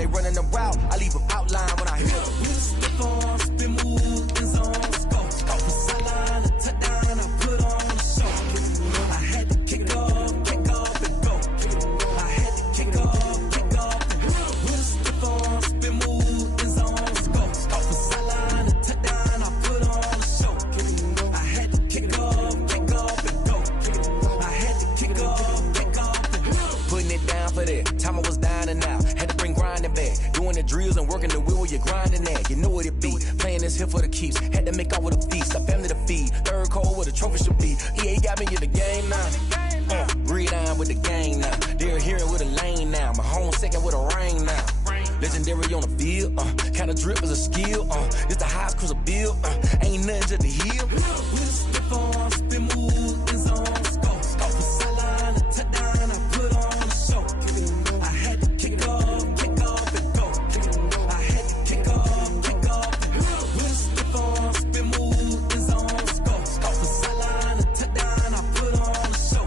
they running the route, I leave an outline when I hit them. Stiff on, spin move, end zone, scope. From sideline to touchdown, I put on a show. I had to kick off and go. I had to kick off and go. Stiff on, spin move, end zone, scope. From sideline to touchdown, I put on a show. I had to kick off and go. I had to kick off and go. Putting it down for that, time I was down and out. Had to bring grinding back, doing the drills and working the wheel where you're grinding at. You know what it be, playing this here for the keeps. Had to make off with a feast, a family to feed. Third cold where the trophy should be. EA got me in the game now. Breed on with the gang now. They're here with a lane now. My home second with a ring now. Legendary on the field, kinda drip is a skill. It's the highest cruiser bill, ain't nothing to the heel. Stiff on, spin move, end zone, scope. From sideline to touchdown, I put on a show. I had to kick off and go. I had to kick off and go. Stiff on, spin move, end zone, scope. From sideline to touchdown, I put on a show.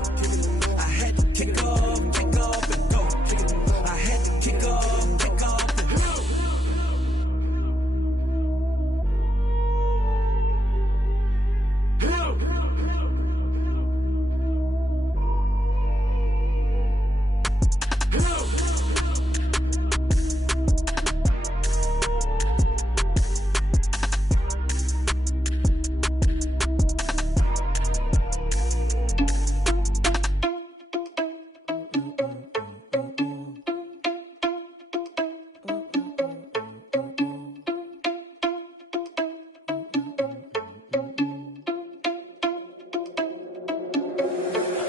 I had to kick off and go. I had to kick off and go.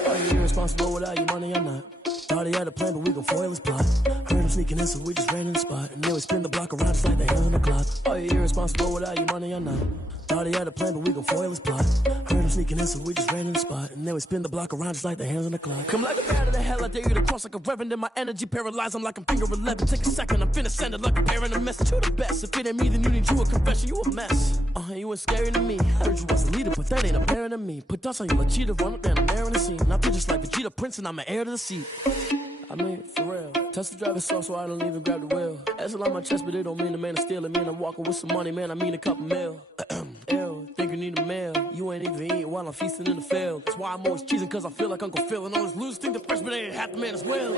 Are you irresponsible without your money or not? Thought he had a plan, but we gon' foil his plot. Heard him sneaking in, so we just ran in the spot. And then we spin the block around just like the hands on the clock. Are you irresponsible without your money or not? Thought he had a plan, but we gon' foil his plot. Heard him sneaking in, so we just ran in the spot. And then we spin the block around just like the hands on the clock. Come like a bat of the hell, I dare you to cross like a reverend. In my energy paralyzed, I'm like I'm finger 11. Take a second, I'm finna send it like a parent a message to the best. If it ain't me, then you need you a confession, you a mess. You ain't scary to me. Heard you was a leader, but that ain't apparent to me. Put dust on you like cheetah, run up down the air in the scene. I feel just like Vegeta Prince, and I'm an heir to the seat. I mean, for real. Touch the driver's soft, so I don't even grab the wheel. That's on my chest, but it don't mean the man is stealing. Man, I'm walking with some money, man, I mean a couple mil. Ew, think you need a meal. You ain't even eating while I'm feasting in the field. That's why I'm always cheesing, cause I feel like Uncle Phil. And all those losers think the freshman ain't half the man as well.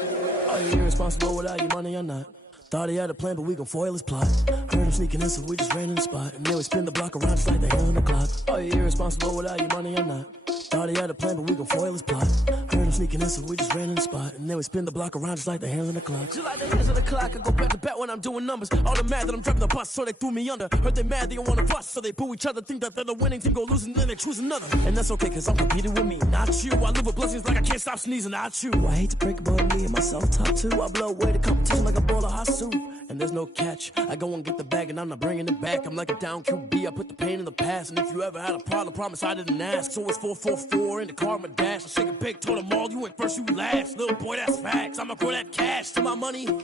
Are you irresponsible without your money or not? Thought he had a plan, but we gon' foil his plot. Heard him sneaking in, so we just ran in the spot. And then we spin the block around just like the hands on the clock. Are you irresponsible without your money or not? Thought he had a plan, but we gon' foil his plot. Heard him sneaking in, so we just ran in the spot. And then we spin the block around just like the hands on the clock. Just like the hands on the clock, I go back to back when I'm doing numbers. All the mad that I'm driving the bus, so they threw me under. Heard they mad, they don't wanna bust, so they boo each other. Think that they're the winning team, go losing, then they choose another. And that's okay, cause I'm competing with me, not you. I live with blessings like I can't stop sneezing, not you. I hate to break it, but me and myself top two. I blow away the competition like a bowl of hot soup. And there's no catch. I go and get the bag and I'm not bringing it back. I'm like a down QB, I put the pain in the past. And if you ever had a problem, promise I didn't ask. So it's 444 in the car, my dash. I shake a big, told them all, you ain't first, you last. Little boy, that's facts. I'ma grow that cash to my money. You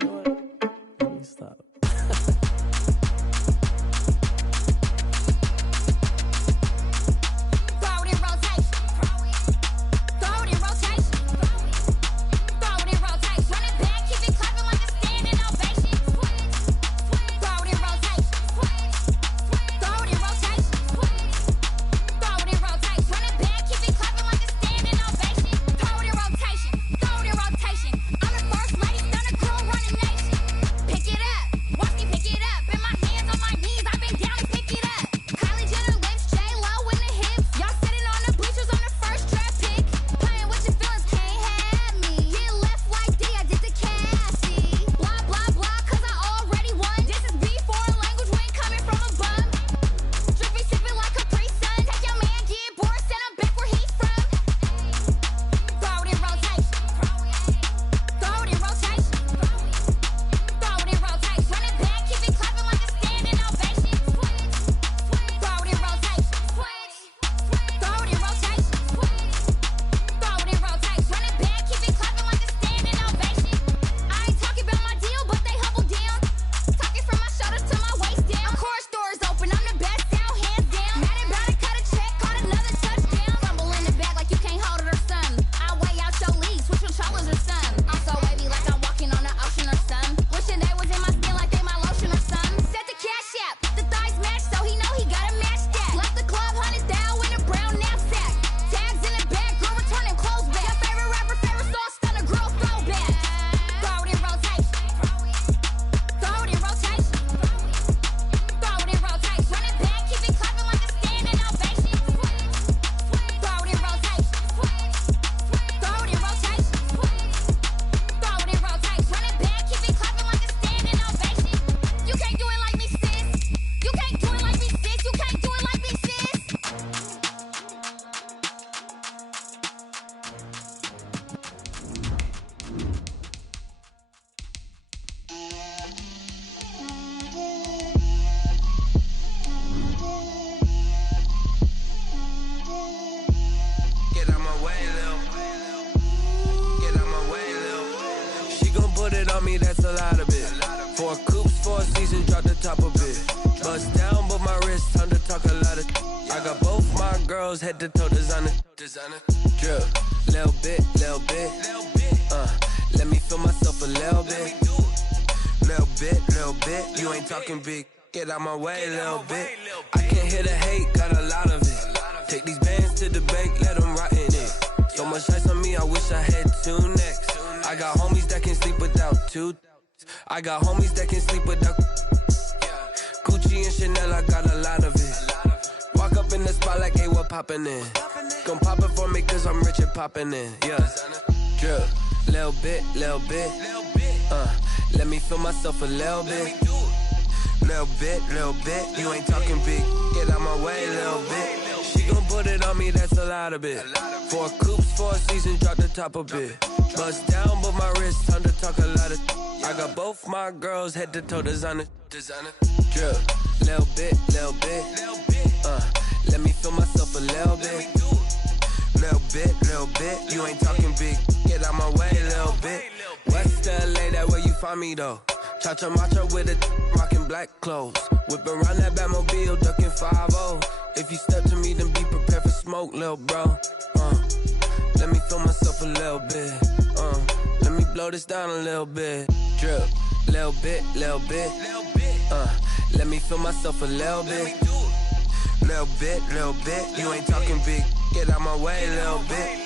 know what? Let me stop. Gonna on me, that's a lot of it. 4 coops, 4 seasons, drop the top of it. Bust down, but my wrist, time to talk a lot of. I got both my girls head to toe designer. Drip, little bit. Let me feel myself a little bit. Little bit. You ain't talking big. Get out my way, little bit. I can't hear the hate, got a lot of it. Take these bands to the bank, let them rot in it. So much ice on me, I wish I had 2 necks. I got homies that can sleep without 2. I got homies that can sleep without Gucci and Chanel, I got a lot of it. Walk up in the spot like, hey, what poppin' in? Gon' pop it for me cause I'm rich and poppin' in, yeah. Drip, little bit. Let me feel myself a little bit. Little bit. You ain't talking big, get out my way, little bit. She gon' put it on me, that's a lot of it. 4 coops, 4 seasons, drop the top a bit. Bust down, but my wrist, time to talk a lot of. I got both my girls head to toe designer. Drip, little bit. Let me feel myself a little bit. Little bit. You ain't talking big, get out my way, little bit. West LA, that where you find me though. Cha-cha matcha with a rockin' black clothes. Whip around that Batmobile, duckin' 5-0. If you step to me, then be prepared for smoke, lil' bro. Let me feel myself a little bit. Let me blow this down a little bit. Drip, little bit. Let me feel myself a little bit. Little bit. You ain't talking big. Get out my way, little bit.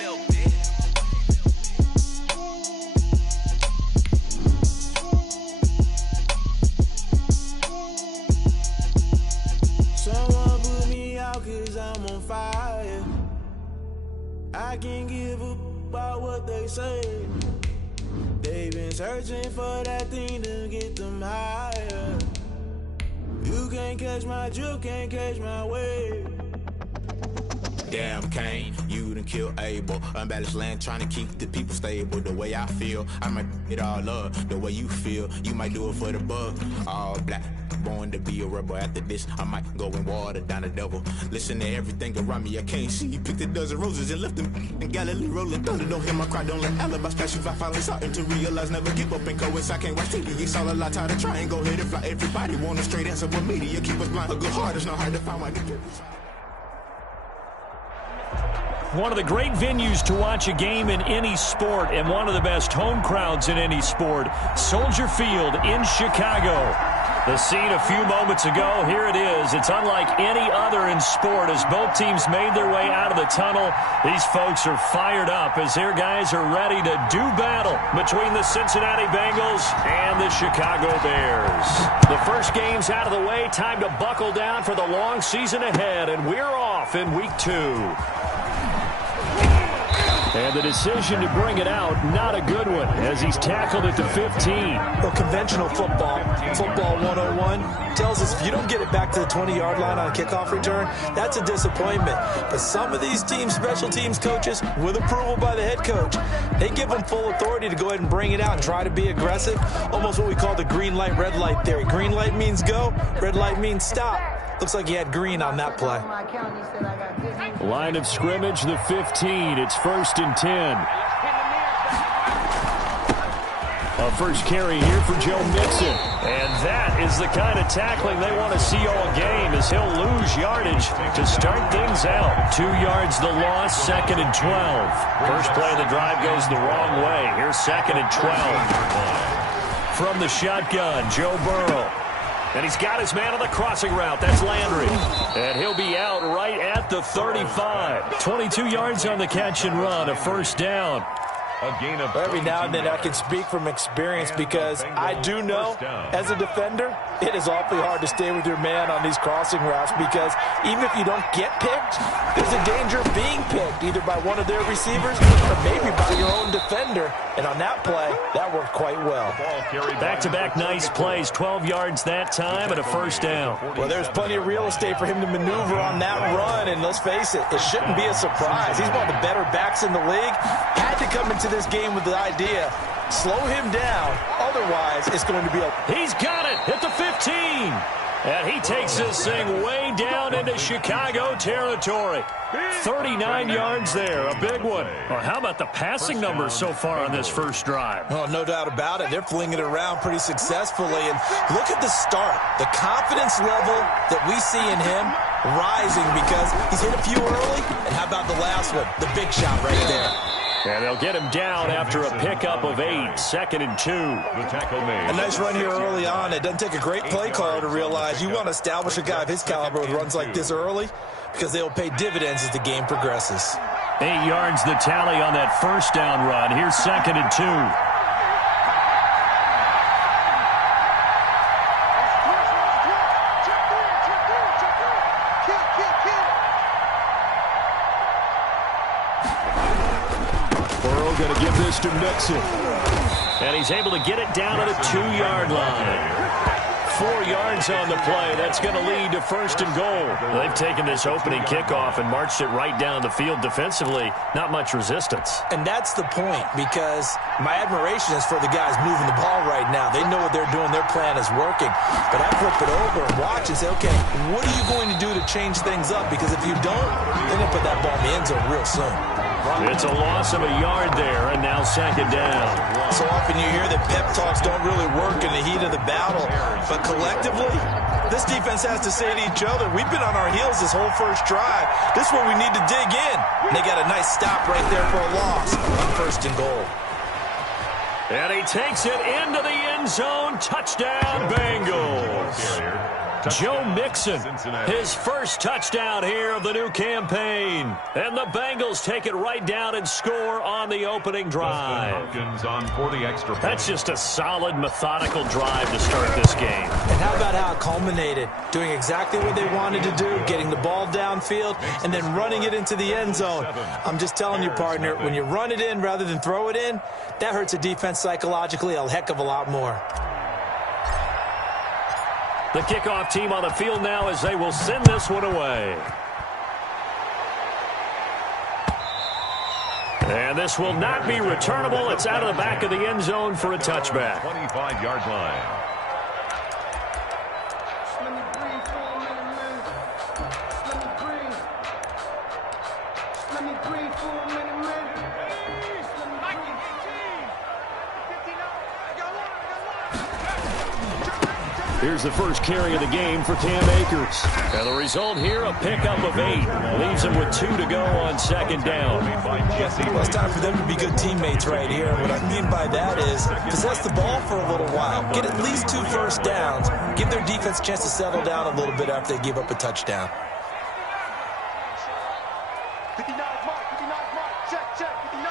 Someone put me out cause I'm on fire. I can't give up about what they say. They've been searching for that thing to get them higher. You can't catch my drift, can't catch my wave. Damn, Kane, you done killed Abel. Unbalanced land, trying to keep the people stable. The way I feel, I might it all up. The way you feel, you might do it for the buck. All black, born to be a rebel. After this, I might go and water down the devil. Listen to everything around me, I can't see. Picked a dozen roses and left them in Galilee rolling thunder. Don't hear my cry, don't let alibis pass you. I finally starting to realize, never give up and coincide. I can't watch TV, it's all a lot. Tired of trying, go ahead and fly. Everybody want a straight answer, but media keep us blind. A good heart is not hard to find. Why One of the great venues to watch a game in any sport and one of the best home crowds in any sport, Soldier Field in Chicago. The scene a few moments ago, here it is. It's unlike any other in sport as both teams made their way out of the tunnel. These folks are fired up as their guys are ready to do battle between the Cincinnati Bengals and the Chicago Bears. The first game's out of the way. Time to buckle down for the long season ahead, and we're off in week 2. And the decision to bring it out, not a good one, as he's tackled at the 15. Well, conventional football 101, tells us if you don't get it back to the 20-yard line on a kickoff return, that's a disappointment. But some of these teams, special teams coaches, with approval by the head coach, they give them full authority to go ahead and bring it out and try to be aggressive. Almost what we call the green light, red light theory. Green light means go, red light means stop. Looks like he had green on that play. Line of scrimmage, the 15. It's 1st and 10. A first carry here for Joe Mixon. And that is the kind of tackling they want to see all game, as he'll lose yardage to start things out. 2 yards the loss, 2nd and 12. First play of the drive goes the wrong way. Here's 2nd and 12. From the shotgun, Joe Burrow. And he's got his man on the crossing route. That's Landry. And he'll be out right at the 35. 22 yards on the catch and run, a first down. Every now and then I can speak from experience because I do know, as a defender, it is awfully hard to stay with your man on these crossing routes because even if you don't get picked, there's a danger of being picked either by one of their receivers or maybe by your own defender. And on that play, that worked quite well. Back-to-back nice plays, 12 yards that time and a first down. Well, there's plenty of real estate for him to maneuver on that run, and let's face it, it shouldn't be a surprise. He's one of the better backs in the league. Had to come into this game with the idea, slow him down, otherwise it's going to be a... He's got it at the 15. And he takes this thing way down into Chicago territory. 39 yards there, a big one. Well, how about the passing numbers so far on this first drive? Oh, no doubt about it. They're flinging it around pretty successfully. And look at the start. The confidence level that we see in him rising because he's hit a few early. And how about the last one? The big shot right there. And they'll get him down after a pickup of 8, 2nd and 2. The tackle made. A nice run here early on. It doesn't take a great play caller to realize you want to establish a guy of his caliber with runs like this early because they'll pay dividends as the game progresses. 8 yards the tally on that first down run. Here's 2nd and 2. Going to give this to Mixon. And he's able to get it down to the 2-yard line. 4 yards on the play. That's going to lead to 1st and goal. They've taken this opening kickoff and marched it right down the field defensively. Not much resistance. And that's the point, because my admiration is for the guys moving the ball right now. They know what they're doing. Their plan is working. But I flip it over and watch and say, okay, what are you going to do to change things up? Because if you don't, they're going to put that ball in the end zone real soon. It's a loss of a yard there, and now 2nd down. So often you hear that pep talks don't really work in the heat of the battle. But collectively, this defense has to say to each other, we've been on our heels this whole first drive. This is where we need to dig in. And they got a nice stop right there for a loss on 1st and goal. And he takes it into the end zone. Touchdown, Bengals. Joe Mixon, his first touchdown here of the new campaign. And the Bengals take it right down and score on the opening drive. On for the extra point. That's just a solid, methodical drive to start this game. And how about how it culminated? Doing exactly what they wanted to do, getting the ball downfield, and then running it into the end zone. I'm just telling you, partner, when you run it in rather than throw it in, that hurts a defense psychologically a heck of a lot more. The kickoff team on the field now as they will send this one away. And this will not be returnable. It's out of the back of the end zone for a touchback. 25-yard line. Here's the first carry of the game for Cam Akers. And the result here, a pickup of 8. Leaves him with 2 to go on 2nd down. Well, it's time for them to be good teammates right here. What I mean by that is possess the ball for a little while. Get at least 2 first downs. Give their defense a chance to settle down a little bit after they give up a touchdown. 59 mark, 59 mark. Check, 59.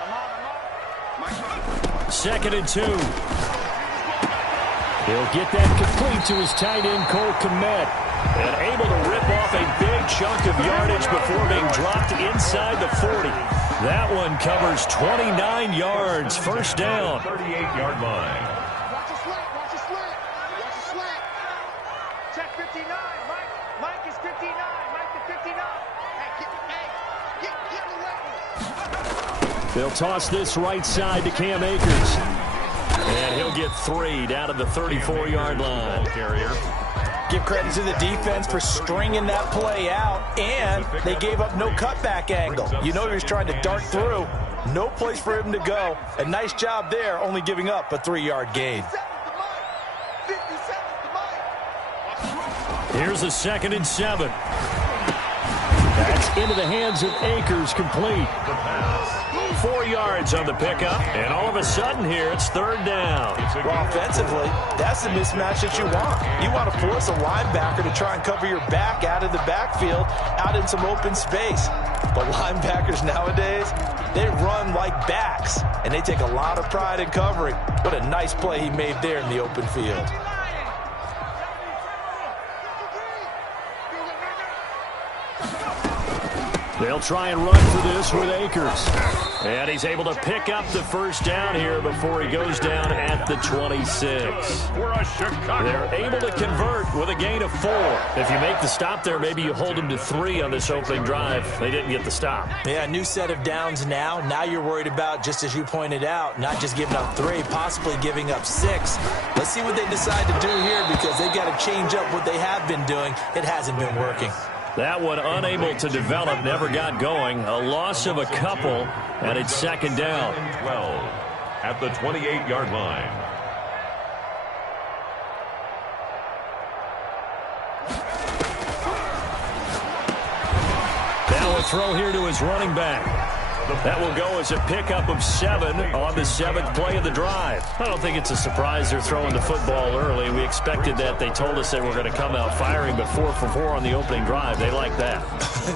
I'm on. 2nd and 2. He'll get that complete to his tight end, Cole Kmet. And able to rip off a big chunk of yardage before being dropped inside the 40. That one covers 29 yards. First down. 38-yard line. Watch a slant, watch a slant. Watch a slant. Check 59. Mike is 59. Mike to 59. Hey, get away. They'll toss this right side to Cam Akers. And he'll get 3 down to the 34-yard line. Give credit to the defense for stringing that play out, and they gave up no cutback angle. You know he was trying to dart through. No place for him to go. A nice job there, only giving up a 3-yard gain. Here's a 2nd and 7. That's into the hands of Akers, complete. 4 yards on the pickup, and all of a sudden here, it's 3rd down. Well, offensively, that's the mismatch that you want. You want to force a linebacker to try and cover your back out of the backfield, out in some open space. But linebackers nowadays, they run like backs, and they take a lot of pride in covering. What a nice play he made there in the open field. They'll try and run for this with Akers. And he's able to pick up the first down here before he goes down at the 26. They're able to convert with a gain of 4. If you make the stop there, maybe you hold them to 3 on this opening drive. They didn't get the stop. Yeah, new set of downs now. Now you're worried about, just as you pointed out, not just giving up 3, possibly giving up 6. Let's see what they decide to do here, because they've got to change up what they have been doing. It hasn't been working. That one unable to develop, never got going. A loss of a couple, and it's second down. 12 at the 28-yard line. Now a throw here to his running back. That will go as a pickup of 7 on the 7th play of the drive. I don't think it's a surprise they're throwing the football early. We expected that. They told us they were going to come out firing, but 4 for 4 on the opening drive. They like that.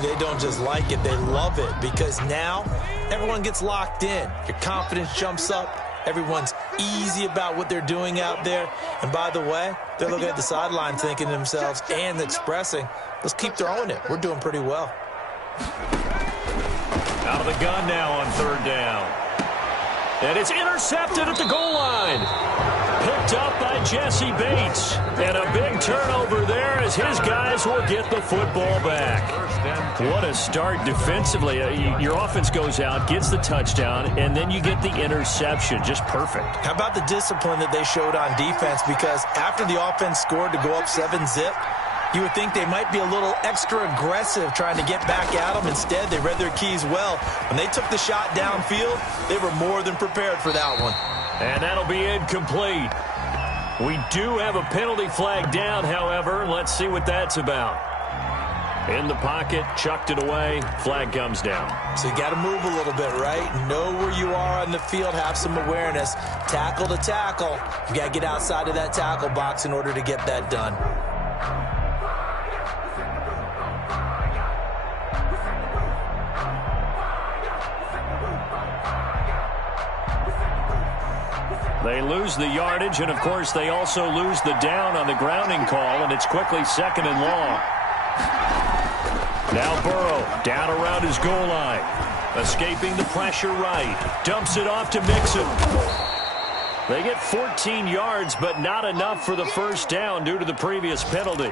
They don't just like it, they love it, because now everyone gets locked in. Your confidence jumps up. Everyone's easy about what they're doing out there. And by the way, they're looking at the sideline thinking to themselves and expressing, let's keep throwing it. We're doing pretty well. Out of the gun now on 3rd down. And it's intercepted at the goal line. Picked up by Jesse Bates. And a big turnover there as his guys will get the football back. What a start defensively. Your offense goes out, gets the touchdown, and then you get the interception. Just perfect. How about the discipline that they showed on defense? Because after the offense scored to go up 7-zip, you would think they might be a little extra aggressive trying to get back at them. Instead, they read their keys well. When they took the shot downfield, they were more than prepared for that one. And that'll be incomplete. We do have a penalty flag down, however. Let's see what that's about. In the pocket, chucked it away, flag comes down. So you got to move a little bit, right? Know where you are on the field, have some awareness. Tackle to tackle. You got to get outside of that tackle box in order to get that done. They lose the yardage, and, of course, they also lose the down on the grounding call, and it's quickly 2nd and long. Now Burrow down around his goal line. Escaping the pressure right. Dumps it off to Mixon. They get 14 yards, but not enough for the first down due to the previous penalty.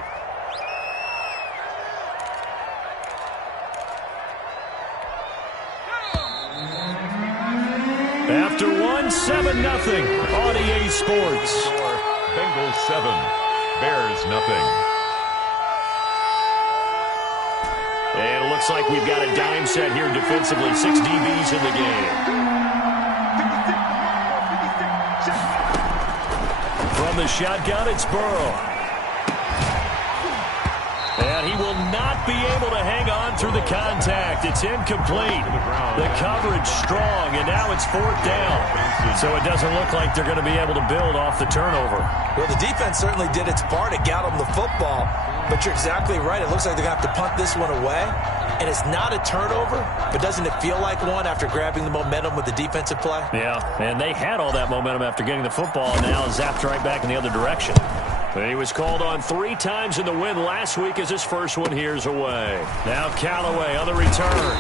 After 7-0 on EA Sports. Bengals 7, Bears nothing. And it looks like we've got a dime set here defensively. 6 DBs in the game. From the shotgun, it's Burrow. And he will not be able to hang on through the contact. It's incomplete. The coverage strong, and now it's 4th down. So it doesn't look like they're going to be able to build off the turnover. Well, the defense certainly did its part. It got them the football. But you're exactly right. It looks like they're going to have to punt this one away. And it's not a turnover, but doesn't it feel like one after grabbing the momentum with the defensive play? Yeah, and they had all that momentum after getting the football, and now zapped right back in the other direction. He was called on 3 times in the win last week as his first one here's away. Now Callaway on the return.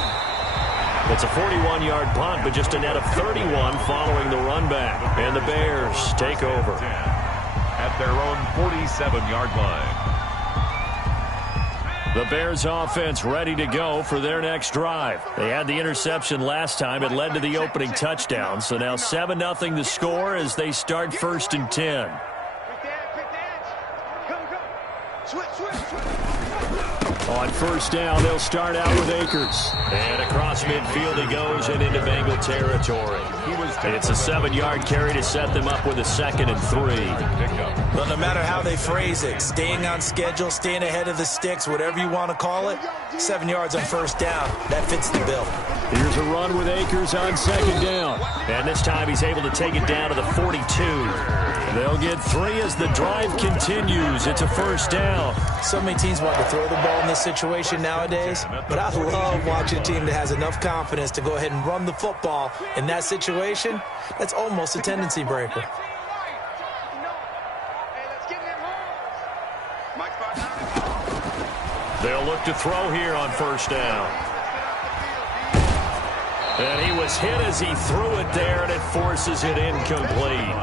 It's a 41-yard punt, but just a net of 31 following the run back. And the Bears take over. At their own 47-yard line. The Bears offense ready to go for their next drive. They had the interception last time. It led to the opening touchdown. So now 7-0 the score as they start 1st and 10. On 1st down, they'll start out with Akers. And across midfield he goes and into Bengal territory. It's a 7-yard carry to set them up with a 2nd and 3. Well, no matter how they phrase it, staying on schedule, staying ahead of the sticks, whatever you want to call it, 7 yards on 1st down, that fits the bill. Here's a run with Akers on 2nd down. And this time he's able to take it down to the 42. They'll get 3 as the drive continues. It's a 1st down. So many teams want to throw the ball in this situation nowadays, but I love watching a team that has enough confidence to go ahead and run the football. In that situation, that's almost a tendency breaker. They'll look to throw here on 1st down. And he was hit as he threw it there, and it forces it incomplete.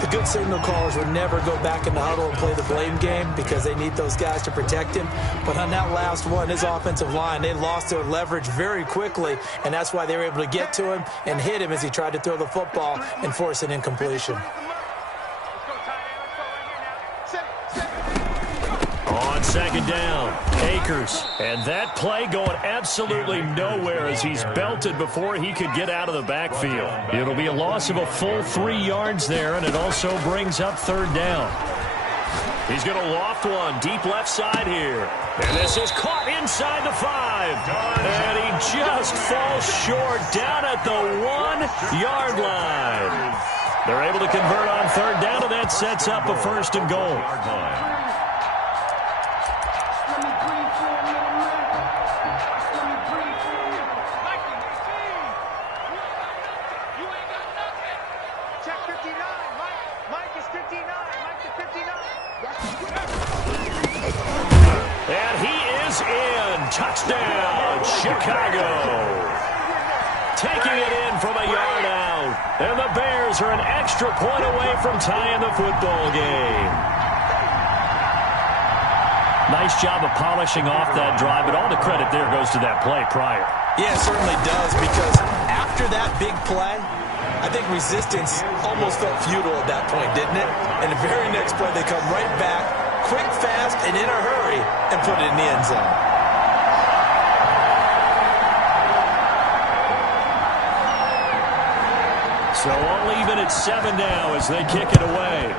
The good signal callers would never go back in the huddle and play the blame game because they need those guys to protect him. But on that last one, his offensive line, they lost their leverage very quickly, and that's why they were able to get to him and hit him as he tried to throw the football and force an incompletion. On second down, Akers. And that play going absolutely nowhere as he's belted before he could get out of the backfield. It'll be a loss of a full 3 yards there, and it also brings up third down. He's going to loft one deep left side here. And this is caught inside the 5. And he just falls short down at the 1-yard line. They're able to convert on third down, and that sets up a first and goal. And he is in. Touchdown, Chicago. Taking it in from a yard out. And the Bears are an extra point away from tying the football game. Nice job of polishing off that drive, but all the credit there goes to that play prior. Yeah, it certainly does, because after that big play, I think resistance almost felt futile at that point, didn't it? And the very next play, they come right back, quick, fast, and in a hurry, and put it in the end zone. So all even at 7 now as they kick it away.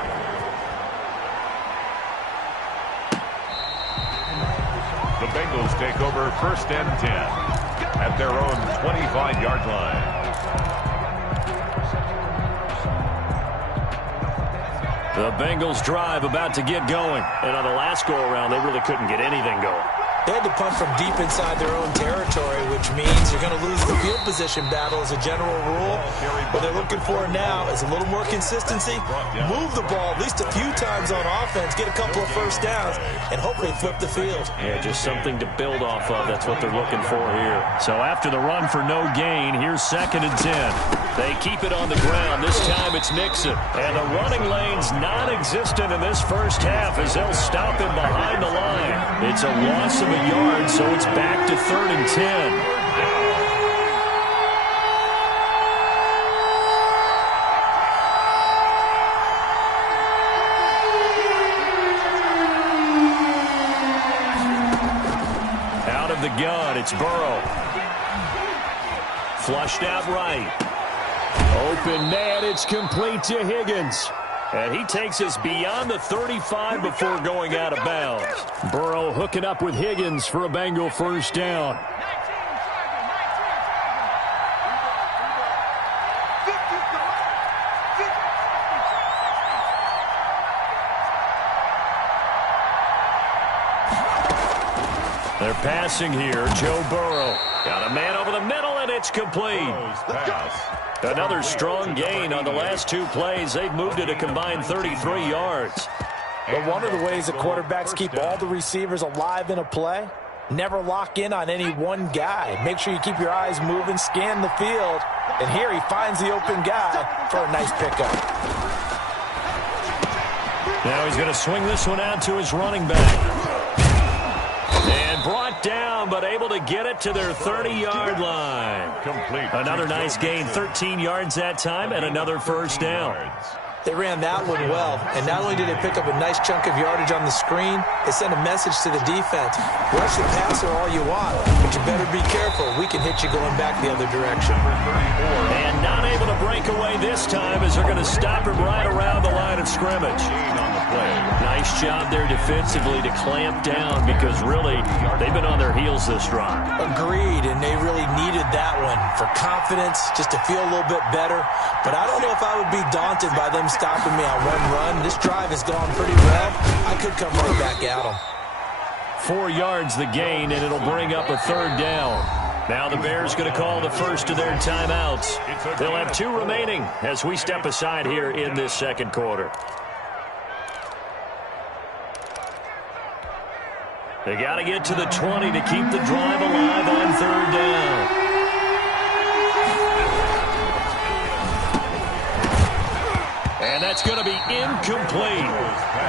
The Bengals take over first and 10 at their own 25-yard line. The Bengals drive about to get going. And on the last go-around, they really couldn't get anything going. They had to punt from deep inside their own territory, which means you're going to lose the field position battle as a general rule. What they're looking for now is a little more consistency, move the ball at least a few times on offense, get a couple of first downs, and hopefully flip the field. Yeah, just something to build off of. That's what they're looking for here. So after the run for no gain, here's 2nd and 10. They keep it on the ground. This time it's Nixon. And the running lane's non-existent in this first half as they'll stop him behind the line. It's a loss of a yard, so it's back to 3rd and 10. Out of the gun, it's Burrow. Flushed out right. Open man, it's complete to Higgins. And he takes us beyond the 35 before going out of bounds. Burrow hooking up with Higgins for a Bengal first down. They're passing here. Joe Burrow. Got a man over the middle, and it's complete. Another strong gain on the last 2 plays. They've moved it a combined 33 yards. But one of the ways that quarterbacks keep all the receivers alive in a play, never lock in on any one guy. Make sure you keep your eyes moving, scan the field. And here he finds the open guy for a nice pickup. Now he's going to swing this one out to his running back. And brought down, but able to get it to their 30-yard line. Complete. Another nice gain, 13 yards that time, and another first down. They ran that one well, and not only did they pick up a nice chunk of yardage on the screen, they sent a message to the defense. Rush the passer all you want, but you better be careful. We can hit you going back the other direction. And not able to break away this time as they're going to stop him right around the line of scrimmage. Nice job there defensively to clamp down because really they've been on their heels this drive. Agreed, and they really needed that one for confidence, just to feel a little bit better. But I don't know if I would be daunted by them stopping me on one run. This drive has gone pretty well. I could come right back at them. 4 yards the gain, and it'll bring up a third down. Now the Bears going to call the first of their timeouts. They'll have 2 remaining as we step aside here in this second quarter. They got to get to the 20 to keep the drive alive on third down. And that's going to be incomplete.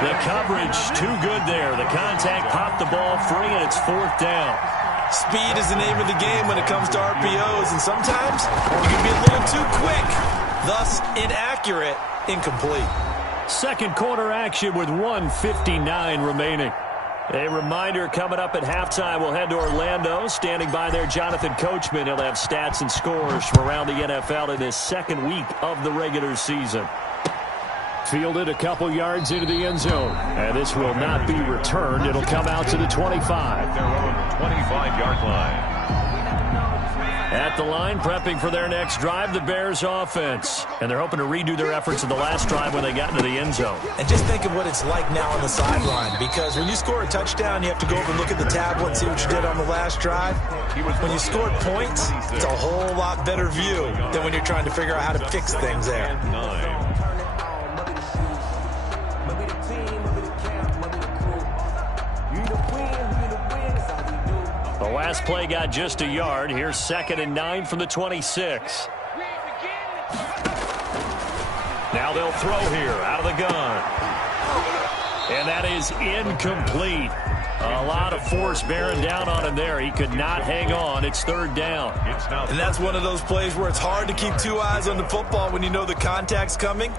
The coverage too good there. The contact popped the ball free, and it's 4th down. Speed is the name of the game when it comes to RPOs, and sometimes you can be a little too quick, thus inaccurate, incomplete. Second quarter action with 1:59 remaining. A reminder coming up at halftime, we'll head to Orlando. Standing by there, Jonathan Coachman. He'll have stats and scores from around the NFL in his second week of the regular season. Fielded a couple yards into the end zone. And this will not be returned. It'll come out to the 25. Their own 25-yard line. At the line, prepping for their next drive, the Bears offense. And they're hoping to redo their efforts in the last drive when they got into the end zone. And just think of what it's like now on the sideline, because when you score a touchdown, you have to go over and look at the tablet and see what you did on the last drive. When you scored points, it's a whole lot better view than when you're trying to figure out how to fix things there. 9. The last play got just a yard. Here's 2nd and 9 from the 26. Now they'll throw here out of the gun. And that is incomplete. A lot of force bearing down on him there. He could not hang on. It's 3rd down. And that's one of those plays where it's hard to keep two eyes on the football when you know the contact's coming,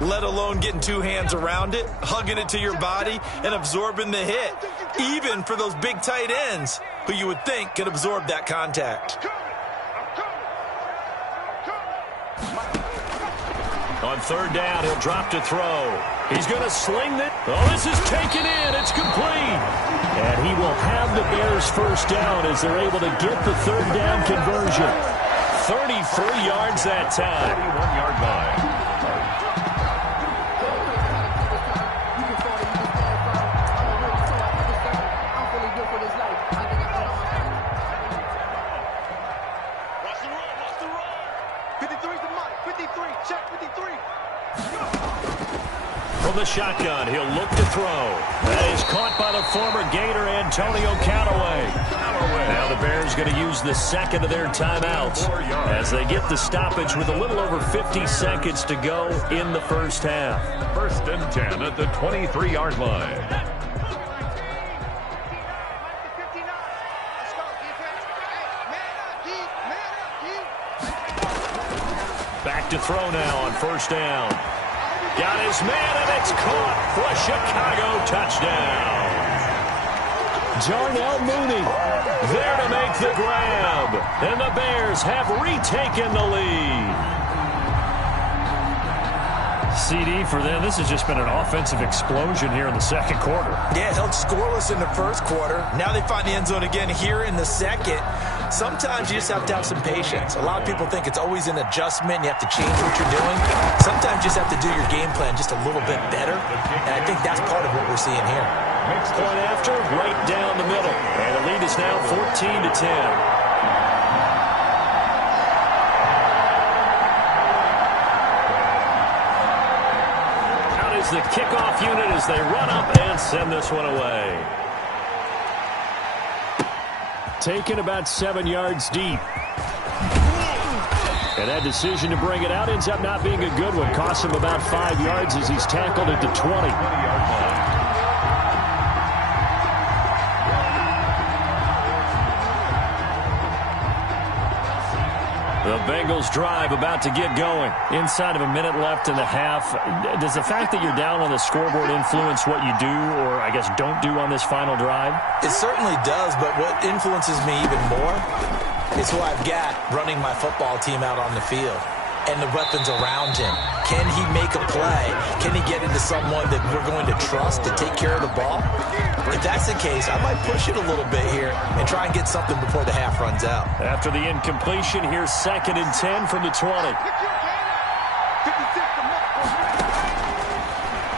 let alone getting two hands around it, hugging it to your body, and absorbing the hit, even for those big tight ends who you would think could absorb that contact. On 3rd down, he'll drop to throw. He's going to sling it. Oh, this is taken in. It's complete. And he will have the Bears first down as they're able to get the 3rd down conversion. 33 yards that time. 41-yard line. From the shotgun, he'll look to throw. That is caught by the former Gator, Antonio Callaway. Now the Bears going to use the second of their timeouts as they get the stoppage with a little over 50 seconds to go in the first half. 1st and 10 at the 23-yard line. Back to throw now on 1st down. Got his man, and it's caught for a Chicago touchdown. Darnell Mooney there to make the grab. And the Bears have retaken the lead. CD for them. This has just been an offensive explosion here in the second quarter. Yeah, held scoreless in the first quarter. Now they find the end zone again here in the second. Sometimes you just have to have some patience. A lot of people think it's always an adjustment. You have to change what you're doing. Sometimes you just have to do your game plan just a little bit better. And I think that's part of what we're seeing here. Point after, right down the middle. And the lead is now 14-10. The kickoff unit as they run up and send this one away. Taken about 7 yards deep. And that decision to bring it out ends up not being a good one. Costs him about 5 yards as he's tackled at the 20. The Bengals drive about to get going. Inside of a minute left in the half. Does the fact that you're down on the scoreboard influence what you do or, I guess, don't do on this final drive? It certainly does, but what influences me even more is who I've got running my football team out on the field and the weapons around him. Can he make a play? Can he get into someone that we're going to trust to take care of the ball? If that's the case, I might push it a little bit here and try and get something before the half runs out. After the incompletion, here's 2nd and 10 from the 20.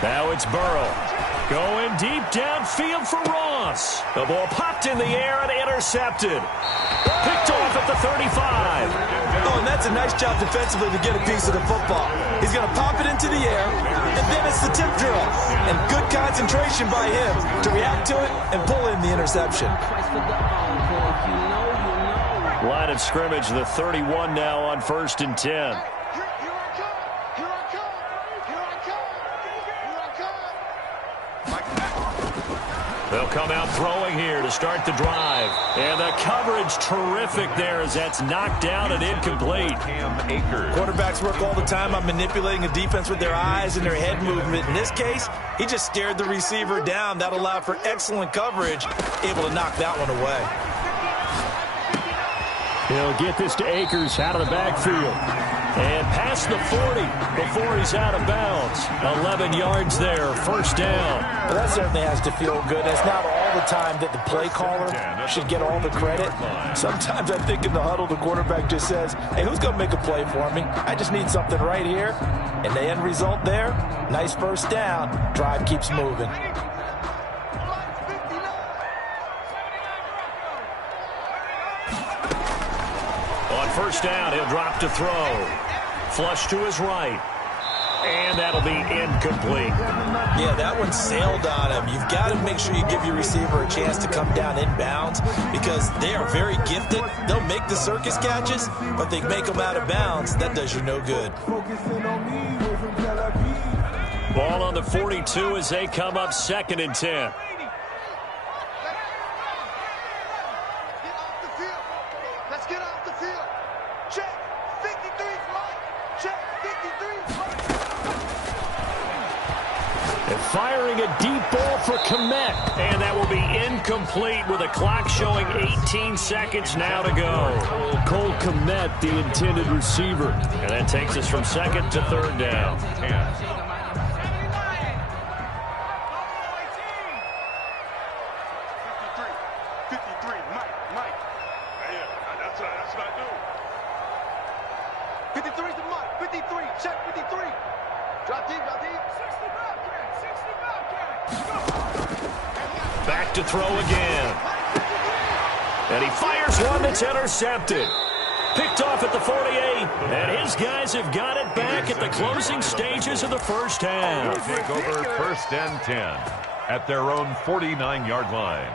Now it's Burrow. Going deep downfield for Ross. The ball popped in the air and intercepted. Picked off at the 35. Oh, and that's a nice job defensively to get a piece of the football. He's going to pop it into the air, and then it's the tip drill. And good concentration by him to react to it and pull in the interception. Line of scrimmage, the 31 now on 1st and 10. Here I come. They'll come out throwing here to start the drive. And the coverage terrific there as that's knocked down and incomplete. Quarterbacks work all the time on manipulating a defense with their eyes and their head movement. In this case, he just stared the receiver down. That allowed for excellent coverage, able to knock that one away. He'll get this to Akers out of the backfield. And past the 40 before he's out of bounds. 11 yards there, first down. Well, that certainly has to feel good. It's not all the time that the play caller should get all the credit. Sometimes I think in the huddle, the quarterback just says, hey, who's going to make a play for me? I just need something right here. And the end result there, nice first down. Drive keeps moving. On first down, he'll drop to throw. Flush to his right. And that'll be incomplete. Yeah, that one sailed on him. You've got to make sure you give your receiver a chance to come down inbounds because they are very gifted. They'll make the circus catches, but they make them out of bounds. That does you no good. Ball on the 42 as they come up 2nd and 10. Firing a deep ball for Komet, and that will be incomplete with a clock showing 18 seconds now to go. Cole Komet, the intended receiver. And that takes us from 2nd to 3rd down. 53, Mike. Yeah, that's what I do. 53's the Mike. 53, check 53. Drop deep. 60 Back to throw again. And he fires one that's intercepted. Picked off at the 48. And his guys have got it back at the closing stages of the first half. Take over 1st and 10 at their own 49-yard line.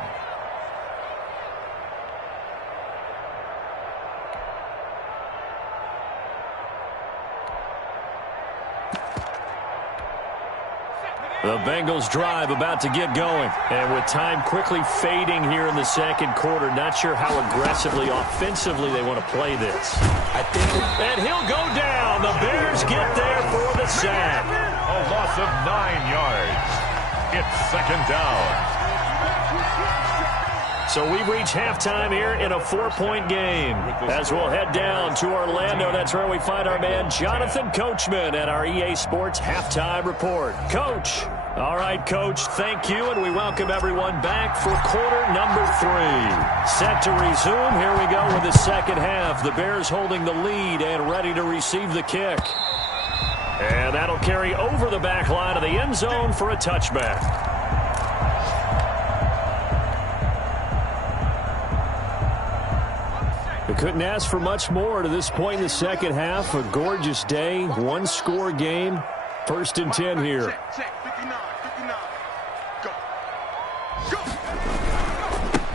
The Bengals drive about to get going. And with time quickly fading here in the 2nd quarter, not sure how aggressively, offensively they want to play this. And he'll go down. The Bears get there for the sack. A loss of 9 yards. It's 2nd down. So we've reached halftime here in a 4-point game. As we'll head down to Orlando, that's where we find our man Jonathan Coachman at our EA Sports Halftime Report. Coach. All right, Coach, thank you, and we welcome everyone back for quarter number 3. Set to resume. Here we go with the second half. The Bears holding the lead and ready to receive the kick. And that'll carry over the back line of the end zone for a touchback. We couldn't ask for much more to this point in the second half. A gorgeous day, one-score game. 1st and 10 here. Check, 59. Go.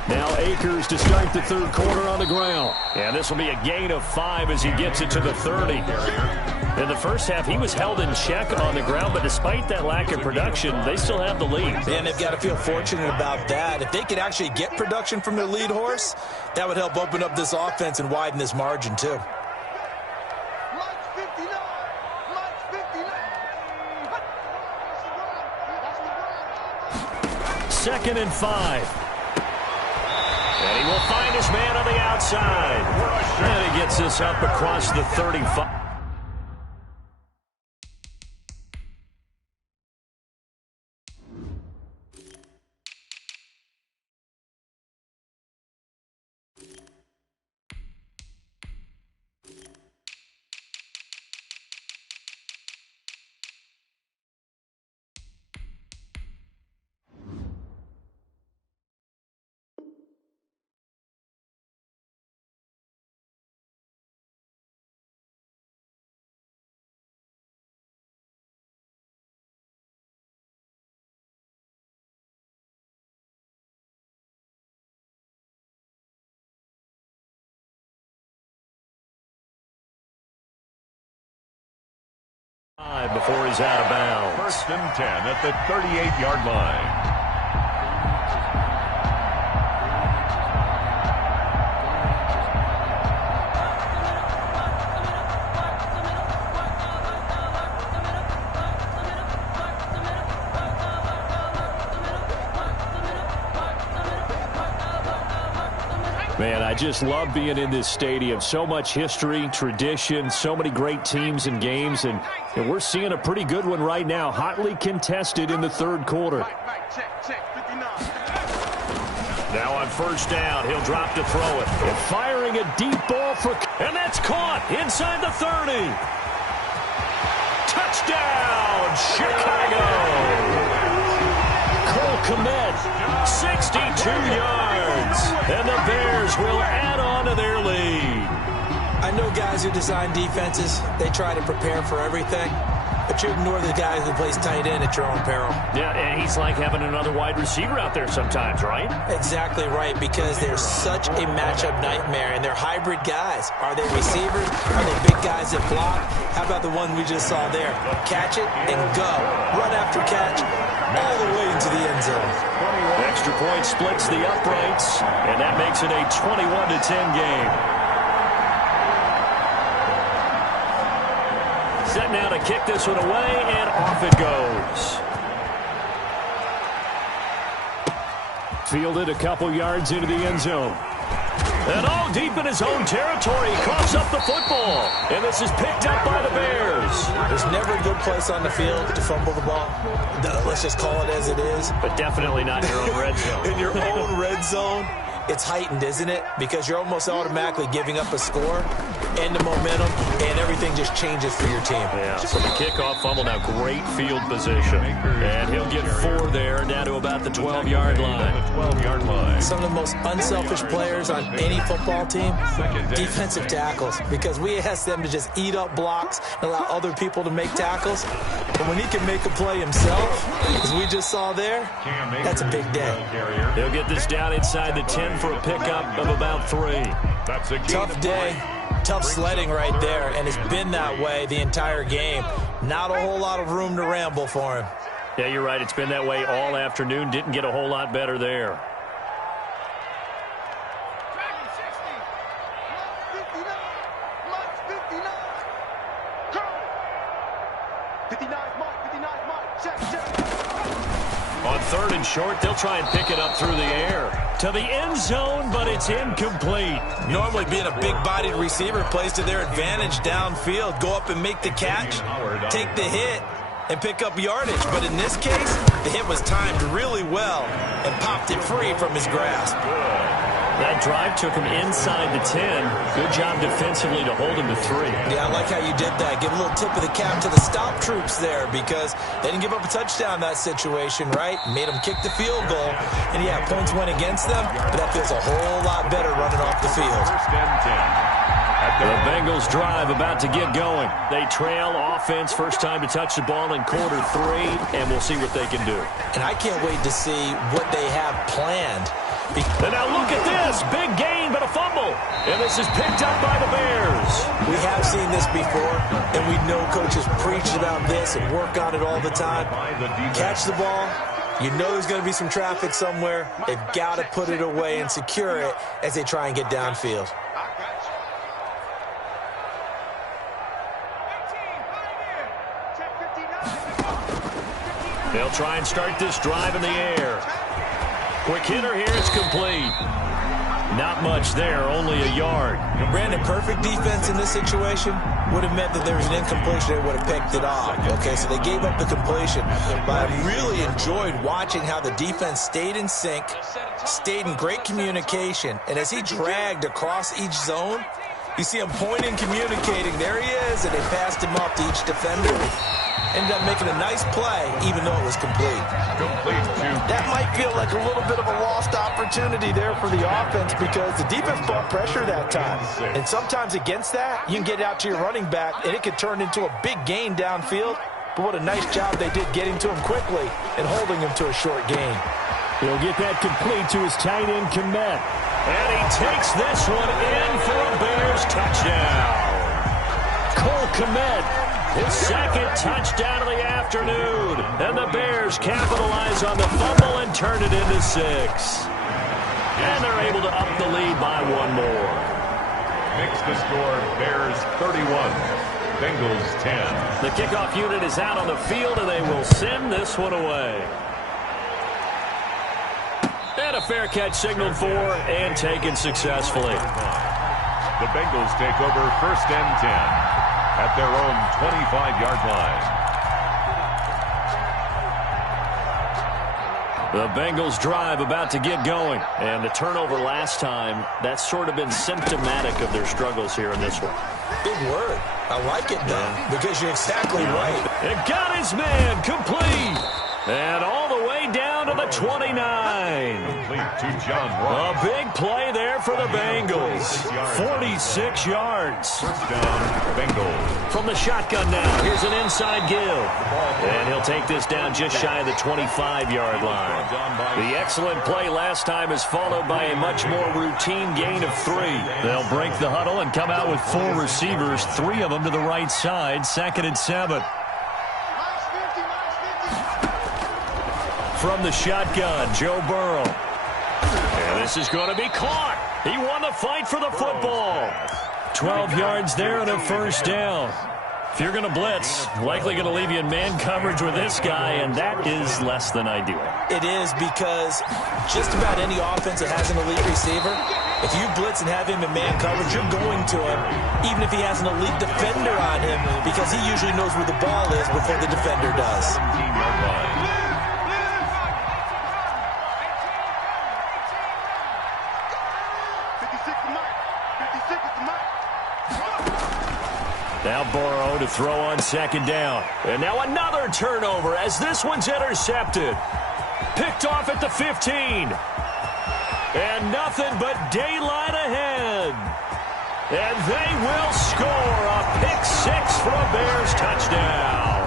Now Akers to start the 3rd quarter on the ground. And this will be a gain of 5 as he gets it to the 30. In the first half, he was held in check on the ground, but despite that lack of production, they still have the lead. And they've got to feel fortunate about that. If they could actually get production from their lead horse, that would help open up this offense and widen this margin, too. Mike's 59. 2nd and 5. And he will find his man on the outside. And he gets this up across the 35. Before he's out of bounds. 1st and 10 at the 38-yard line. Man, I just love being in this stadium. So much history, tradition, so many great teams and games, and we're seeing a pretty good one right now. Hotly contested in the third quarter. Now on first down, he'll drop to throw it. And firing a deep ball and that's caught inside the 30. Touchdown, Chicago! Cole Kmet, 62 yards. And the Bears will add on to their lead. I know guys who design defenses, they try to prepare for everything, but you ignore the guy who plays tight end at your own peril. Yeah, and he's like having another wide receiver out there sometimes, right? Exactly right, because they're such a matchup nightmare, and they're hybrid guys. Are they receivers? Are they big guys that block? How about the one we just saw there? Catch it and go. Run after catch all the way into the end zone. Extra point splits the uprights, and that makes it a 21-10 game. Set now to kick this one away, and off it goes. Fielded a couple yards into the end zone. And all deep in his own territory, he coughs up the football. And this is picked up by the Bears. There's never a good place on the field to fumble the ball. Let's just call it as it is. But definitely not in your own red zone. In your own red zone, it's heightened, isn't it? Because you're almost automatically giving up a score and the momentum, and everything just changes for your team. Yeah, so the kickoff fumble, now great field position. And he'll get 4 there, down to about the 12-yard line. Some of the most unselfish players on any football team, defensive tackles, because we ask them to just eat up blocks and allow other people to make tackles. But when he can make a play himself, as we just saw there, that's a big day. He'll get this down inside the 10 for a pickup of about 3. Tough day. Tough sledding right there, and it's been that way the entire game. Not a whole lot of room to ramble for him. Yeah, you're right. It's been that way all afternoon. Didn't get a whole lot better there. On third and short, they'll try and pick it up through the air. To the end zone, but it's incomplete. Normally being a big-bodied receiver plays to their advantage downfield. Go up and make the catch, take the hit, and pick up yardage. But in this case, the hit was timed really well and popped it free from his grasp. That drive took him inside the 10. Good job defensively to hold him to 3. Yeah, I like how you did that. Give a little tip of the cap to the stop troops there, because they didn't give up a touchdown in that situation, right? Made them kick the field goal. And, yeah, points went against them, but that feels a whole lot better running off the field. The Bengals drive about to get going. They trail offense, first time to touch the ball in quarter 3, and we'll see what they can do. And I can't wait to see what they have planned. And now look at this. Big gain, but a fumble. And this is picked up by the Bears. We have seen this before, and we know coaches preach about this and work on it all the time. Catch the ball. You know there's going to be some traffic somewhere. They've got to put it away and secure it as they try and get downfield. They'll try and start this drive in the air. Quick hitter here, it's complete. Not much there, only a yard. Brandon, perfect defense in this situation would have meant that there was an incompletion. They would have picked it off. Okay, so they gave up the completion. But I really enjoyed watching how the defense stayed in sync, stayed in great communication. And as he dragged across each zone, you see him pointing, communicating. There he is, and they passed him off to each defender. Ended up making a nice play, even though it was complete. That might feel like a little bit of a lost opportunity there for the offense, because the defense brought pressure that time. And sometimes against that, you can get out to your running back, and it could turn into a big gain downfield. But what a nice job they did getting to him quickly and holding him to a short gain. He'll get that complete to his tight end, Kmet. And he takes this one in for a Bears touchdown. Cole Kmet. His second touchdown of the afternoon. And the Bears capitalize on the fumble and turn it into 6. And they're able to up the lead by 1 more. Makes the score Bears 31, Bengals 10. The kickoff unit is out on the field, and they will send this one away. And And a fair catch signaled for and taken successfully. The Bengals take over 1st and 10 at their own 25-yard line. The Bengals drive about to get going. And the turnover last time, that's sort of been symptomatic of their struggles here in this one. Big word. I like it, though, because you're exactly right. It got his man complete. And all the way down to the 29. Complete to John Ross. A big play there for the Bengals. 46 yards. First down, Bengals. From the shotgun now, here's an inside give. And he'll take this down just shy of the 25-yard line. The excellent play last time is followed by a much more routine gain of 3. They'll break the huddle and come out with 4 receivers, 3 of them to the right side, 2nd and 7. From the shotgun, Joe Burrow. And this is going to be caught. He won the fight for the football. 12 yards there and a first down. If you're going to blitz, likely going to leave you in man coverage with this guy, and that is less than ideal. It is, because just about any offense that has an elite receiver, if you blitz and have him in man coverage, you're going to him, even if he has an elite defender on him, because he usually knows where the ball is before the defender does. 17-yard line. Now Burrow to throw on 2nd down. And now another turnover as this one's intercepted. Picked off at the 15. And nothing but daylight ahead. And they will score a pick-6 for a Bears touchdown.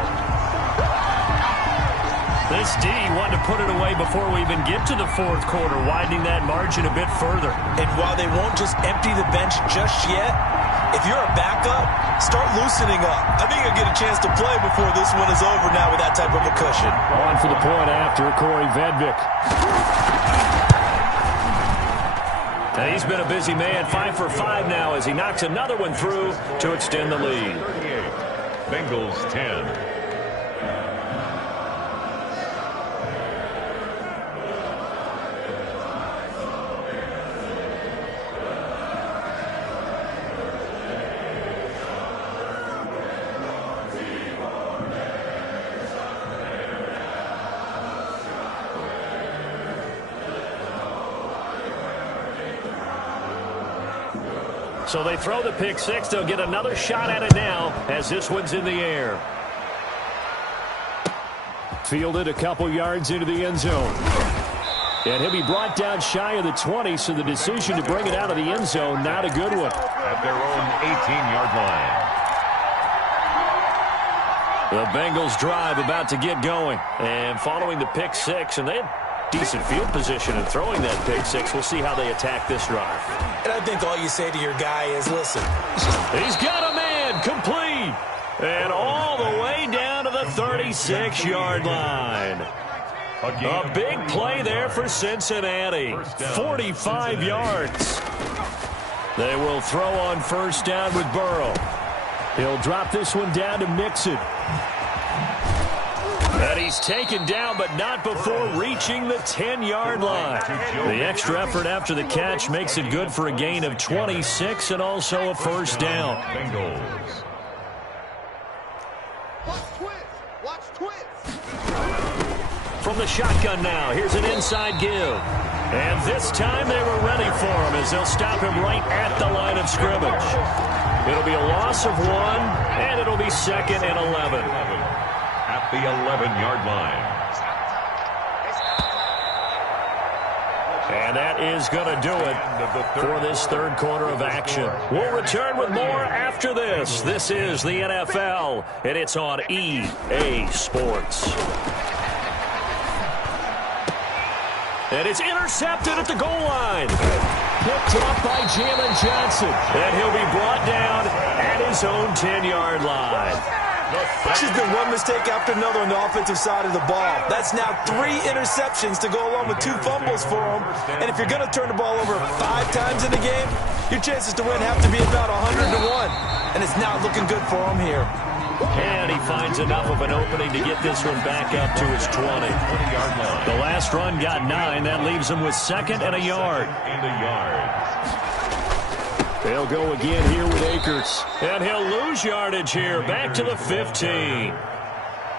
This D wanted to put it away before we even get to the 4th quarter, widening that margin a bit further. And while they won't just empty the bench just yet, if you're a backup, start loosening up. I think you'll get a chance to play before this one is over now with that type of a cushion. On for the point after, Corey Vedvik. And he's been a busy man, 5 for 5 now as he knocks another one through to extend the lead. 38, Bengals 10. So they throw the pick-6. They'll get another shot at it now as this one's in the air. Fielded a couple yards into the end zone. And he'll be brought down shy of the 20, so the decision to bring it out of the end zone, not a good one. At their own 18-yard line. The Bengals drive about to get going. And following the pick-6, and they had decent field position and throwing that pick-6. We'll see how they attack this drive. And I think all you say to your guy is, listen. He's got a man complete. And all the way down to the 36-yard line. A big play there for Cincinnati. 45 yards. They will throw on 1st down with Burrow. He'll drop this one down to Mixon. And he's taken down, but not before reaching the 10-yard line. The extra effort after the catch makes it good for a gain of 26 and also a first down. Bengals. Watch twist. From the shotgun now, here's an inside give. And this time they were ready for him as they'll stop him right at the line of scrimmage. It'll be a loss of 1, and it'll be 2nd and 11. At the 11-yard line. And that is going to do it for this 3rd quarter of action. We'll return with more after this. This is the NFL, and it's on EA Sports. And it's intercepted at the goal line. Picked up by Jalen Johnson. And he'll be brought down at his own 10-yard line. It's just been one mistake after another on the offensive side of the ball. That's now 3 interceptions to go along with 2 fumbles for him. And if you're going to turn the ball over 5 times in the game, your chances to win have to be about 100 to 1. And it's not looking good for him here. And he finds enough of an opening to get this one back up to his 20-yard line. The last run got 9. That leaves him with 2nd and a yard. They'll go again here with Akers. And he'll lose yardage here. Back to the 15.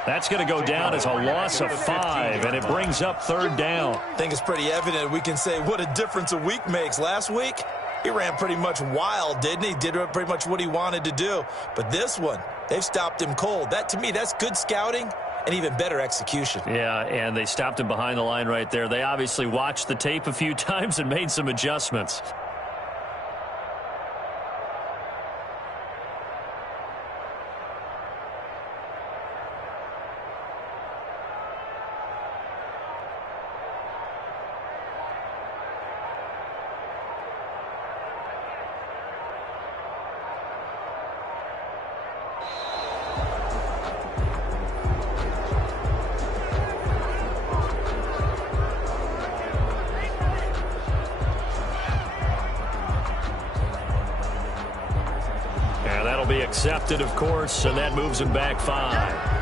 That's going to go down as a loss of 5, and it brings up 3rd down. I think it's pretty evident. We can say what a difference a week makes. Last week, he ran pretty much wild, didn't he? Did pretty much what he wanted to do. But this one, they've stopped him cold. That, to me, that's good scouting and even better execution. Yeah, and they stopped him behind the line right there. They obviously watched the tape a few times and made some adjustments. Be accepted, of course, and that moves him back 5.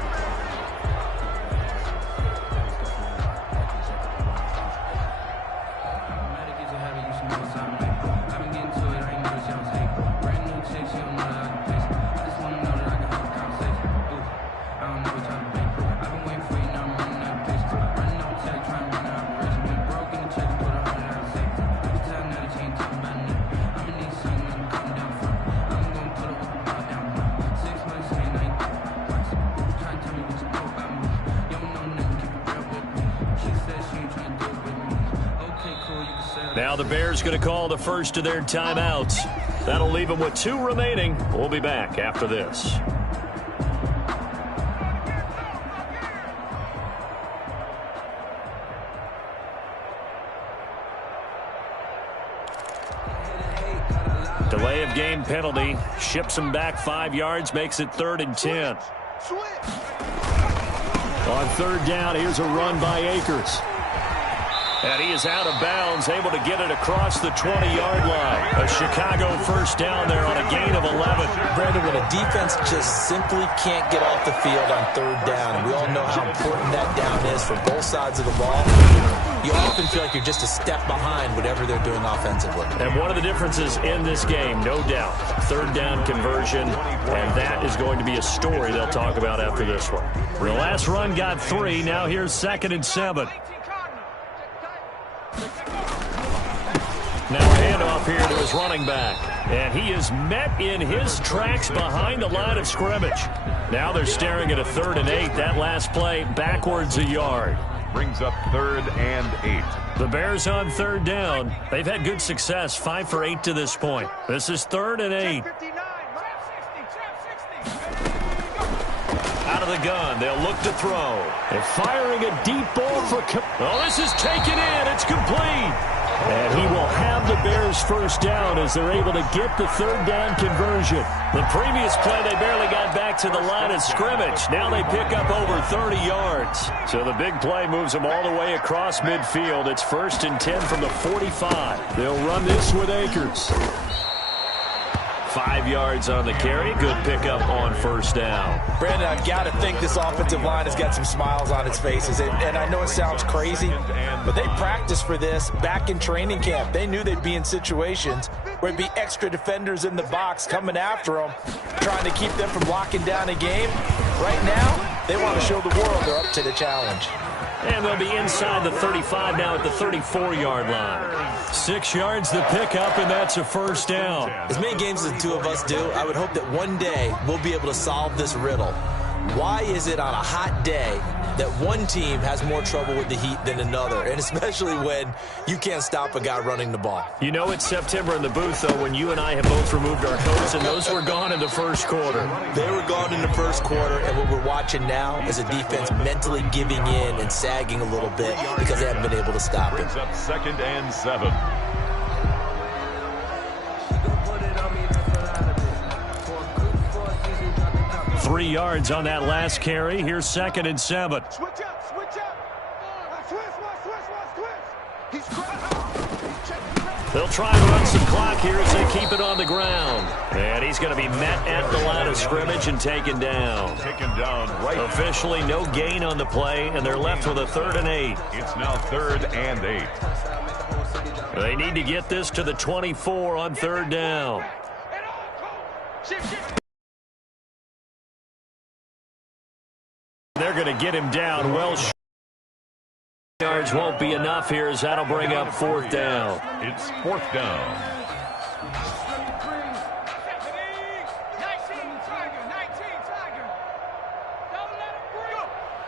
Now the Bears going to call the first of their timeouts. That'll leave them with 2 remaining. We'll be back after this. Delay of game penalty. Ships him back 5 yards, makes it 3rd and 10. On 3rd down, here's a run by Akers. And he is out of bounds, able to get it across the 20-yard line. A Chicago first down there on a gain of 11. Brandon, when a defense just simply can't get off the field on 3rd down, and we all know how important that down is for both sides of the ball, you often feel like you're just a step behind whatever they're doing offensively. And one of the differences in this game, no doubt, 3rd down conversion, and that is going to be a story they'll talk about after this one. The last run got 3. Now here's 2nd and 7. Now a handoff here to his running back. And he is met in his tracks behind the line of scrimmage. Now they're staring at a 3rd and 8. That last play backwards a yard. Brings up 3rd and 8. The Bears on 3rd down. They've had good success, 5 for 8 to this point. This is 3rd and 8. Out of the gun, they'll look to throw. They're firing a deep ball for... Oh, this is taken in. It's complete. And he will have the Bears first down as they're able to get the 3rd down conversion. The previous play, they barely got back to the line of scrimmage. Now they pick up over 30 yards. So the big play moves them all the way across midfield. It's 1st and 10 from the 45. They'll run this with Akers. 5 yards on the carry. Good pickup on 1st down. Brandon, I've got to think this offensive line has got some smiles on its faces. And I know it sounds crazy, but they practiced for this back in training camp. They knew they'd be in situations where it'd be extra defenders in the box coming after them, trying to keep them from locking down a game. Right now, they want to show the world they're up to the challenge. And they'll be inside the 35 now at the 34-yard line. 6 yards the pickup, and that's a 1st down. As many games as the two of us do, I would hope that one day we'll be able to solve this riddle. Why is it on a hot day that one team has more trouble with the heat than another, and especially when you can't stop a guy running the ball? You know it's September in the booth, though, when you and I have both removed our coats, and those were gone in the 1st quarter. They were gone in the 1st quarter, and what we're watching now is a defense mentally giving in and sagging a little bit because they haven't been able to stop it. Brings up 2nd and 7. 3 yards on that last carry. Here's 2nd and 7. Switch up, switch up. Switch. They'll try and run some clock here as they keep it on the ground. And he's going to be met at the line of scrimmage and taken down. Taken down right. Officially no gain on the play, and they're left with a 3rd and 8. It's now 3rd and 8. They need to get this to the 24 on 3rd down. They're going to get him down well. Yards won't be enough here as that'll bring up 4th down. It's 4th down.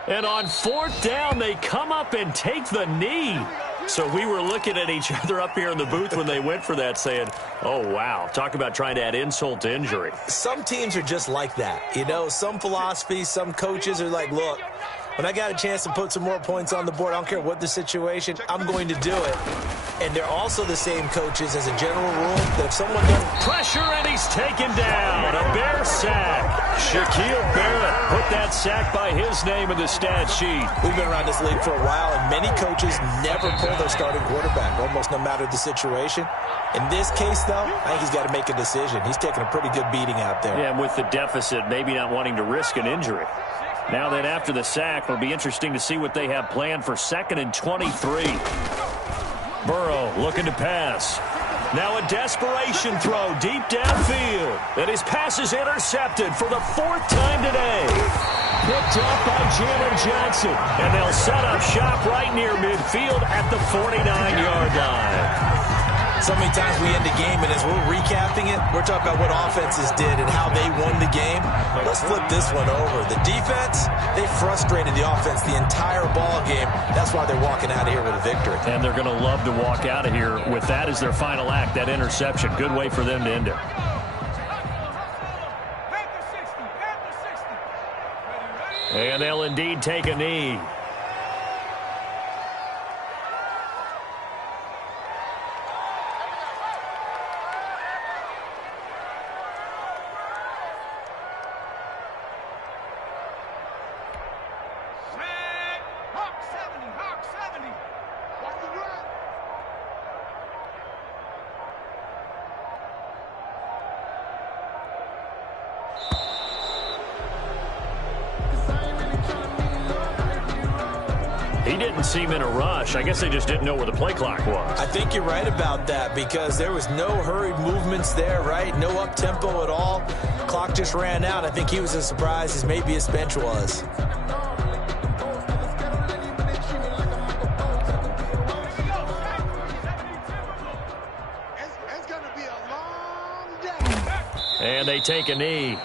And on 4th down, they come up and take the knee. So we were looking at each other up here in the booth when they went for that saying, oh, wow, talk about trying to add insult to injury. Some teams are just like that. You know, some philosophies, some coaches are like, look, when I got a chance to put some more points on the board, I don't care what the situation, I'm going to do it. And they're also the same coaches as a general rule that if someone doesn't... Pressure, and he's taken down. A Bear sack. Shaquille Barrett put that sack by his name in the stat sheet. We've been around this league for a while, and many coaches never pull their starting quarterback, almost no matter the situation. In this case, though, I think he's got to make a decision. He's taking a pretty good beating out there. Yeah, and with the deficit, maybe not wanting to risk an injury. Now that after the sack, it'll be interesting to see what they have planned for 2nd and 23. Burrow looking to pass. Now a desperation throw deep downfield. And his pass is intercepted for the 4th time today. Picked up by Jalen Johnson. And they'll set up shop right near midfield at the 49-yard line. So many times we end the game, and as we're recapping it, we're talking about what offenses did and how they won the game. Let's flip this one over. The defense, they frustrated the offense the entire ball game. That's why they're walking out of here with a victory. And they're going to love to walk out of here with that as their final act, that interception. Good way for them to end it. And they'll indeed take a knee. He didn't seem in a rush. I guess they just didn't know where the play clock was. I think you're right about that because there was no hurried movements there, right? No up-tempo at all. Clock just ran out. I think he was as surprised as maybe his bench was. It's going to be a long day. And they take a knee.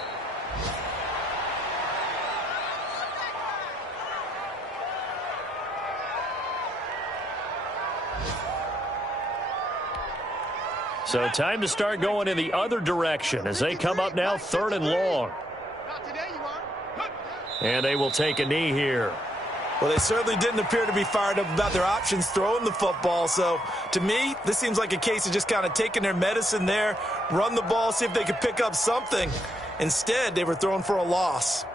So time to start going in the other direction as they come up now 3rd and long. And they will take a knee here. Well, they certainly didn't appear to be fired up about their options throwing the football. So, to me, this seems like a case of just kind of taking their medicine there, run the ball, see if they could pick up something. Instead, they were throwing for a loss.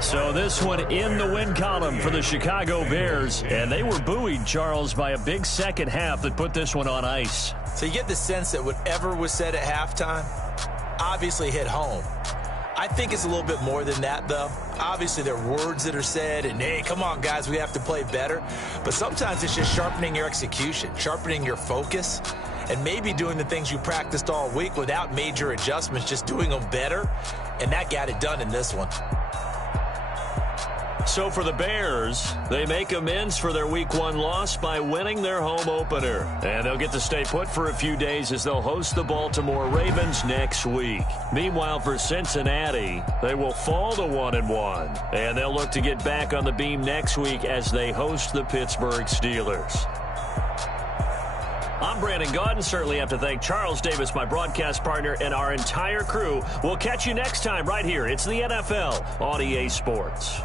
So this one in the win column for the Chicago Bears. And they were buoyed, Charles, by a big second half that put this one on ice. So you get the sense that whatever was said at halftime obviously hit home. I think it's a little bit more than that, though. Obviously, there are words that are said, and, hey, come on, guys, we have to play better. But sometimes it's just sharpening your execution, sharpening your focus, and maybe doing the things you practiced all week without major adjustments, just doing them better. And that got it done in this one. So for the Bears, they make amends for their Week 1 loss by winning their home opener. And they'll get to stay put for a few days as they'll host the Baltimore Ravens next week. Meanwhile, for Cincinnati, they will fall to 1-1. And they'll look to get back on the beam next week as they host the Pittsburgh Steelers. I'm Brandon Gaudin. Certainly have to thank Charles Davis, my broadcast partner, and our entire crew. We'll catch you next time right here. It's the NFL on EA Sports.